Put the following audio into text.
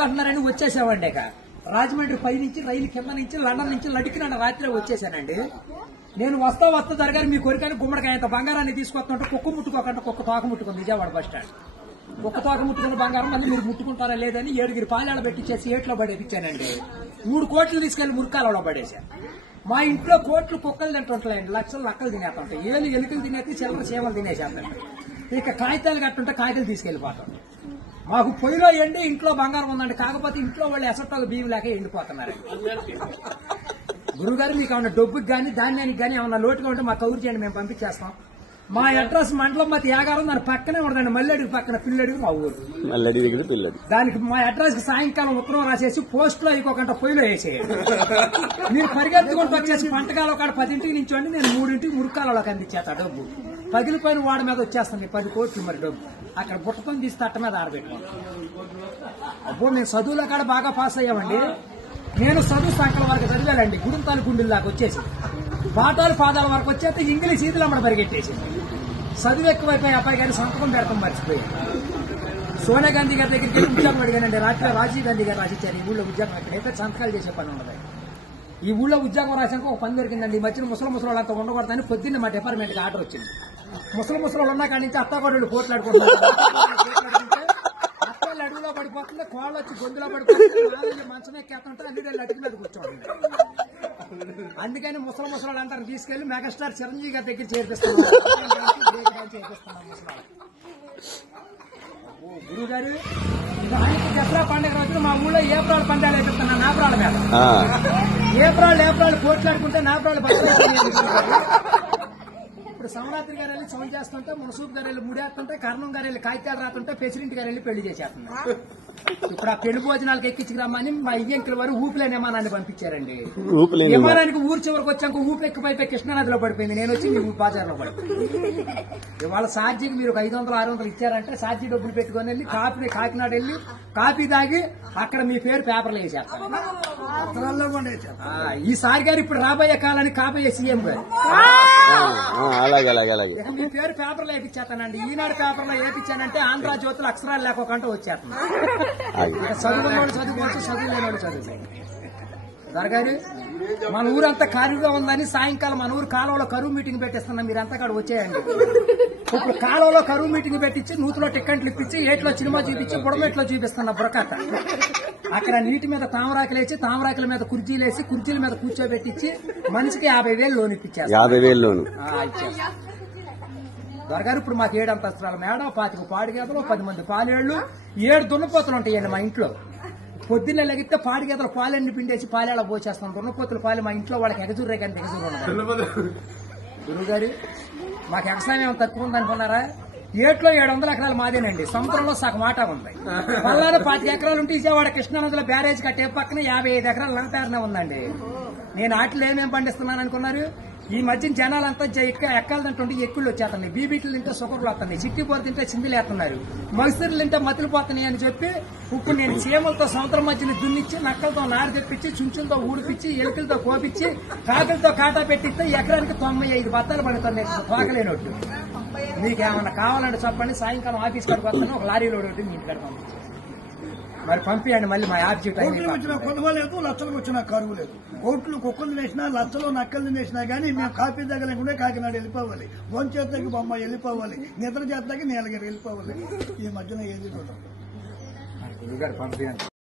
ఎక్కువగా అంటున్నారని వచ్చేసామండి. ఇక రాజమండ్రి పై నుంచి రైలు కింద నుంచి లండన్ నుంచి లడికిన రాత్రి వచ్చేసానండి. నేను వస్తా జరగాలి మీ కోరికని గుమ్మడికాయంత బంగారాన్ని తీసుకొస్తుంటే కుక్క ముట్టుకోకుండా కుక్క తోక ముట్టుకుంది విజయవాడ బస్ స్టాండ్. కుక్క తోక ముట్టుకున్న బంగారం మళ్ళీ మీరు ముట్టుకుంటారా లేదని 7 పాలేళ్ళు పెట్టించేసి ఏట్లో పడేపించానండి. 3 కోట్లు తీసుకెళ్లి మురికాలలో పడేశాను. మా ఇంట్లో కోట్లు కుక్కలు తింటుంటాయండి, లక్షలు లక్కలు తినేస్తుంటాయి. ఎలుకలు తినేసి చిల్లర చీమలు తినేసేస్తాయి. ఇక కాగితాలు కట్టుంటే కాగితాలు తీసుకెళ్లిపోతాం. మాకు పొయ్యిలో ఎండి ఇంట్లో బంగారం ఉందండి, కాకపోతే ఇంట్లో వాళ్ళు ఎసట్టాలు బియ్యం లేక ఎండిపోతున్నారు. గురుగారు మీకు ఏమన్నా డబ్బుకి కానీ ధాన్యానికి కానీ ఏమన్నా లోటుగా ఉంటే మాకు కౌరు చేయండి, మేము పంపించేస్తాం. మా అడ్రస్ మండలం మతి యాగారం, దాని పక్కనే ఉండదండి, మల్లెడుగు పక్కన పిల్లడుగు మా ఊరు. దానికి మా అడ్రస్ కి సాయంకాలం ఉత్తరం రాసేసి పోస్ట్ లో ఇంకొకంట పొయ్యిలో వేసేయండి. మీరు పరిగెత్తుకుంటూ వచ్చేసి పంటకాలం ఒక 10 నుంచి నేను 3 మురికాలలోకి అందించేస్తా. డబ్బు పగిలిపోయిన వాడి మీద వచ్చేస్తాను 10 కోట్లు. మరి డబ్బు అక్కడ బుట్టకొని తీసి తట్ట మీద ఆరబెట్టుకోండి. అప్పుడు నేను చదువులో కాడ బాగా పాస్ అయ్యామండి. నేను చదువు సంకల వరకు చదివానండి, గుడింతాలు గుండెల్లాగా వచ్చేసి పాఠాలు పాదాల వరకు వచ్చేస్తే ఇంగ్లీష్ ఈదులు అమ్మడ పరిగెట్టేసి చదువు ఎక్కువైపోయి అబ్బాయి గారి సంతకం పెడతాం మర్చిపోయి. సోనియా గాంధీ గారి దగ్గరికి వెళ్ళి ఉద్యోగం అడిగానండి. రాత్రి రాజీవ్ గాంధీ గారు రాసిచ్చారు ఈ ఊళ్ళో ఉద్యోగం ఎక్కడైతే సంతకాలు చేసే పని ఉండదు. ఈ ఊళ్ళో ఉద్యోగం రాసాక ఒక పని దొరికిందండి. ఈ మధ్యన ముసలి అంతా ఉండకూడదని పొద్దున్న మా డిపార్ట్మెంట్ కి ఆర్డర్ వచ్చింది. ముసలి ఉన్న కాడి నుంచి అత్తాకోడళ్ళు పోట్లాడుకుంటున్నారు. అత్తలు అడుగులో పడిపోతుంది, కోళ్ళు వచ్చి గొంతులో పడిపోతుంది, మంచం ఎక్కేస్తుంటే అల్లుడు అటుకు మీద కూర్చోండి. అందుకని ముసలి అందరిని తీసుకెళ్లి మెగాస్టార్ చిరంజీవి గారి దగ్గర చేర్పిస్తున్నాం. గురువు గారు ఆయనకి దసరా పండుగ రోజున మా ఊళ్ళో ఏప్రాల్ పందాలు వేపిస్తున్నా నాపురాల మీద. ఏప్రాల్ పోట్లాడుకుంటే నాపురాలు ఇప్పుడు సమరాత్రి గారు వెళ్ళి సౌండ్ చేస్తుంటే, మునసూబ్ గారు వెళ్ళి ముడేస్తుంటే, కర్ణం గారు వెళ్ళి కాగితాలు రాస్తుంటే, ప్రెసిడెంట్ గారు వెళ్ళి పెళ్లి చేసేస్తున్నారు. ఇప్పుడు ఆ పెళ్లి భోజనాలకు ఎక్కించుకురామని మా ఇయ్యంకుల వారు ఊపిలేని విమానాన్ని పంపించారండి. విమానానికి ఊరు చివరికి వచ్చాక ఊపిరి ఎక్కిపోయి కృష్ణానదిలో పడిపోయింది. నేను వచ్చి మీ బాజార్లో పడిపోయింది. ఇవాళ ఛార్జీకి మీరు 500-600 ఇచ్చారంటే ఛార్జీ డబ్బులు పెట్టుకుని వెళ్ళి కాకినాడ వెళ్ళి కాఫీ తాగి అక్కడ మీ పేరు పేపర్లో వేసేస్తారు. ఈసారి గారు ఇప్పుడు రాబోయే కాలానికి కాబోయే సీఎం గారు మీ పేరు పేపర్లో వేయించేస్తానండి. ఈనాడు పేపర్లో వేయించానంటే ఆంధ్ర జ్యోతులు అక్షరాలు లేకుండా వచ్చేస్తున్నాయి. చదువుకున్నవాడు చదువుకోవచ్చు, చదువు లేనివాడు చదువు. దొరగారు మన ఊరంతా ఖాళీగా ఉందని సాయంకాలం మన ఊరు కాలువలో కరువు మీటింగ్ పెట్టిస్తున్నాం. మీరంతా కాడ వచ్చేయండి. ఇప్పుడు కాలువలో కరువు మీటింగ్ పెట్టించి నూతులో టిక్కెట్లు ఇప్పించి ఏట్లో సినిమా చూపించి బుడమెట్లో చూపిస్తున్నా బురకట్ట. అక్కడ నీటి మీద తామరాకులేసి తామరాకుల మీద కుర్చీలేసి కుర్చీల మీద కూర్చోబెట్టించి మనిషికి 50,000 లోన్ ఇప్పించారు. 50,000 లోన్ దొరగారు ఇప్పుడు మాకు 7 అంతస్తుల మేడ, 25 పాడిగేదలు, 10 మంది పాలేళ్లు, 7 దున్నపోతులు ఉంటాయండి మా ఇంట్లో. పొద్దున్నే లెగితే పాడిగేదలు పాలన్నీ పిండేసి పాలేళ్ళ పోసేస్తాం. దున్నపోతులు పాలు మా ఇంట్లో వాళ్ళకి ఎగజూరే కానీ ఎగజూరు ఉండదు. గురువు గారు మాకు వ్యవసాయం ఏమో తక్కువ ఉందనుకున్నారా? ఏట్లో 700 ఎకరాలు మాదేనండి. సముద్రంలో సగం ఆటా ఉంది. పల్లాలో 25 ఎకరాలు ఉంటే విజయవాడ కృష్ణానదిలో బ్యారేజ్ కట్టే పక్కన 55 ఎకరాలు నా పేరునే ఉందండి. నేను ఆటలు ఏమేమి పండిస్తున్నాను అనుకున్నారు? ఈ మధ్య జనాలంతా ఎక్కాలంటుంటే ఎక్కుళ్ళు వచ్చేస్తున్నాయి, బీబీట్లు తింటే షుగర్లు వస్తున్నాయి, చిట్టిపోర తింటే చిందులు వేస్తున్నారు, మగసిర్లు తింటే మతులు పోతున్నాయి అని చెప్పి ఇప్పుడు నేను చీమలతో సముద్రం మధ్యని దున్నిచ్చి, నక్కలతో నారు తెప్పించి, చుంచులతో ఊడిపించి, ఎలుకలతో కోపించి, కాకులతో కాటా పెట్టిస్తే ఎకరానికి 95 బత్తాలు పండుతున్నాయి తోకలేనట్టు. మీకేమన్నా కావాలంటే చెప్పండి, సాయంకాలం ఆఫీస్ కాడికి వస్తాను, ఒక లారీలో ఒకటి మీ ఇంటికాడ పంపించాను. మరి పంపించండి మళ్ళీ మా ఆబ్జెక్ట్ వచ్చిన కొనుగోలు లేదు, లక్షలకు వచ్చిన కరువు లేదు. కోట్లు కుక్కలు తినేసినా లక్షలు నక్కలు తినేసినా గానీ మేము కాఫీ దగ్గర కాకినాడ వెళ్ళిపోవాలి, భోంచేతకి బొమ్మ వెళ్ళిపోవాలి, నిద్ర చేతకి నీలగిరి వెళ్ళిపోవాలి. ఈ మధ్యన ఏది చూడండి.